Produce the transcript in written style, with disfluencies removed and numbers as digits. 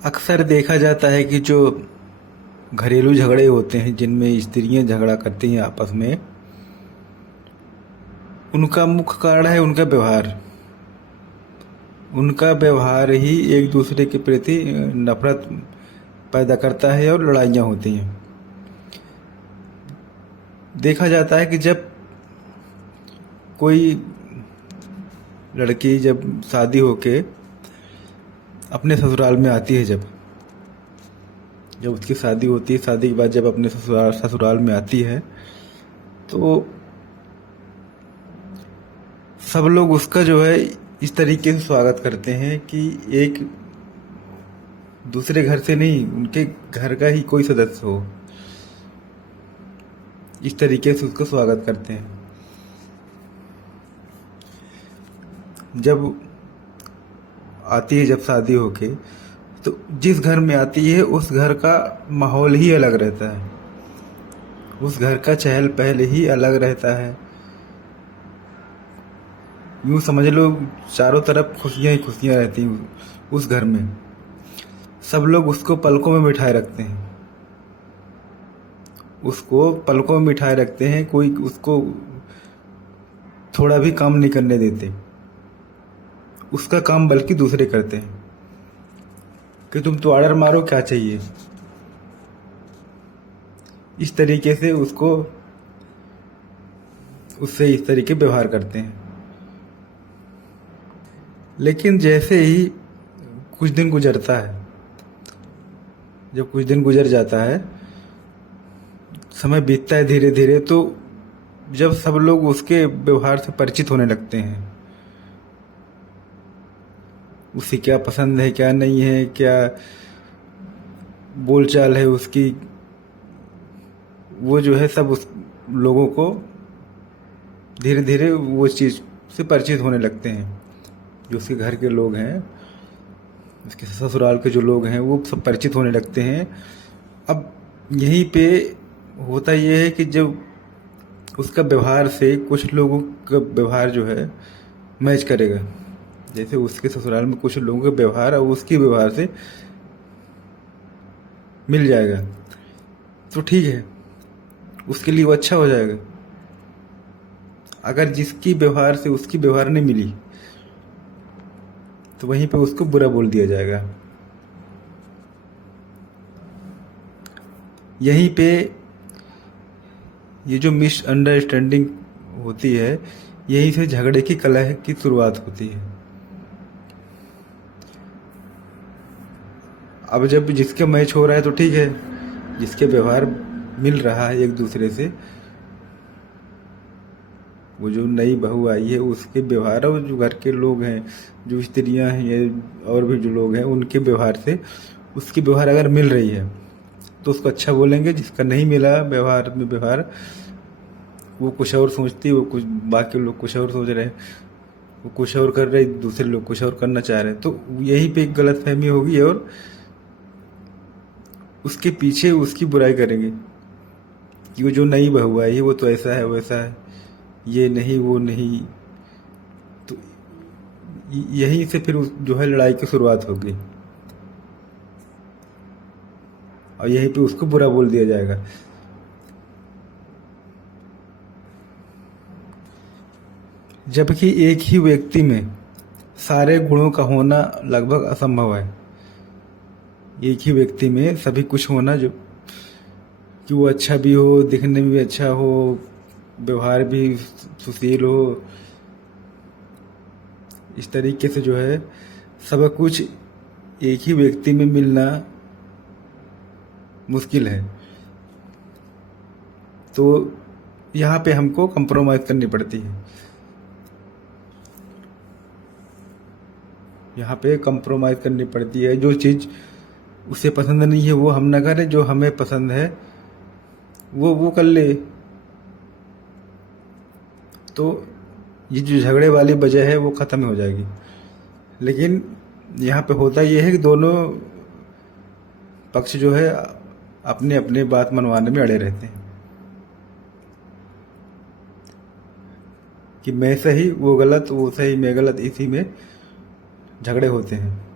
अक्सर देखा जाता है कि जो घरेलू झगड़े होते हैं जिनमें स्त्रियां झगड़ा करती हैं आपस में, उनका मुख्य कारण है उनका व्यवहार। उनका व्यवहार ही एक दूसरे के प्रति नफरत पैदा करता है और लड़ाइयाँ होती हैं। देखा जाता है कि जब कोई लड़की जब शादी होके अपने ससुराल में आती है, जब उसकी शादी होती है, शादी के बाद जब अपने ससुराल में आती है, तो सब लोग उसका जो है इस तरीके से स्वागत करते हैं कि एक दूसरे घर से नहीं, उनके घर का ही कोई सदस्य हो, इस तरीके से उसका स्वागत करते हैं। जब आती है, जब शादी होके, तो जिस घर में आती है उस घर का माहौल ही अलग रहता है, उस घर का चहल पहल ही अलग रहता है। यूँ समझ लो चारों तरफ खुशियाँ ही खुशियाँ रहती हैं उस घर में। सब लोग उसको पलकों में बिठाए रखते हैं, उसको पलकों में बिठाए रखते हैं, कोई उसको थोड़ा भी काम नहीं करने देते। उसका काम बल्कि दूसरे करते हैं कि तुम तो ऑर्डर मारो, क्या चाहिए। इस तरीके से उससे इस तरीके व्यवहार करते हैं। लेकिन जैसे ही कुछ दिन गुजरता है, जब कुछ दिन गुजर जाता है, समय बीतता है धीरे धीरे, तो जब सब लोग उसके व्यवहार से परिचित होने लगते हैं, उसे क्या पसंद है, क्या नहीं है, क्या बोलचाल है उसकी, वो जो है सब उस लोगों को धीरे धीरे वो चीज़ से परिचित होने लगते हैं। जो उसके घर के लोग हैं, उसके ससुराल के जो लोग हैं, वो सब परिचित होने लगते हैं। अब यहीं पे होता ये है कि जब उसका व्यवहार से कुछ लोगों का व्यवहार जो है मैच करेगा, जैसे उसके ससुराल में कुछ लोगों का व्यवहार और उसके व्यवहार से मिल जाएगा, तो ठीक है, उसके लिए वो अच्छा हो जाएगा। अगर जिसकी व्यवहार से उसकी व्यवहार नहीं मिली, तो वहीं पे उसको बुरा बोल दिया जाएगा। यहीं पे ये जो मिसअंडरस्टैंडिंग होती है, यहीं से झगड़े की कलह की शुरुआत होती है। अब जब जिसके मैच हो रहा है तो ठीक है, जिसके व्यवहार मिल रहा है एक दूसरे से, वो जो नई बहू आई है उसके व्यवहार, और जो घर के लोग हैं, जो स्त्रियां हैं और भी जो लोग हैं, उनके व्यवहार से उसकी व्यवहार अगर मिल रही है तो उसको अच्छा बोलेंगे। जिसका नहीं मिला व्यवहार, वो कुछ और सोचती, वो कुछ, बाकी लोग कुछ और सोच रहे हैं, वो कुछ और कर रहे, दूसरे लोग कुछ और करना चाह रहे हैं, तो यहीं पे एक गलतफहमी होगी और उसके पीछे उसकी बुराई करेंगे कि वो जो नई बहू आई है वो तो ऐसा है, वैसा है, ये नहीं, वो नहीं। तो यहीं से फिर जो है लड़ाई की शुरुआत होगी और यहीं पे उसको बुरा बोल दिया जाएगा। जबकि एक ही व्यक्ति में सारे गुणों का होना लगभग असंभव है। एक ही व्यक्ति में सभी कुछ होना, जो कि वो अच्छा भी हो, दिखने में भी अच्छा हो, व्यवहार भी सुशील हो, इस तरीके से जो है सब कुछ एक ही व्यक्ति में मिलना मुश्किल है। तो यहाँ पे हमको कंप्रोमाइज़ करनी पड़ती है। यहाँ पे कंप्रोमाइज़ करनी पड़ती है। जो चीज़ उसे पसंद नहीं है वो हम ना करें, जो हमें पसंद है वो कर ले। तो ये जो झगड़े वाली वजह है वो ख़त्म हो जाएगी। लेकिन यहाँ पे होता ये है कि दोनों पक्ष जो है अपने अपने बात मनवाने में अड़े रहते हैं कि मैं सही वो गलत, वो सही मैं गलत, इसी में झगड़े होते हैं।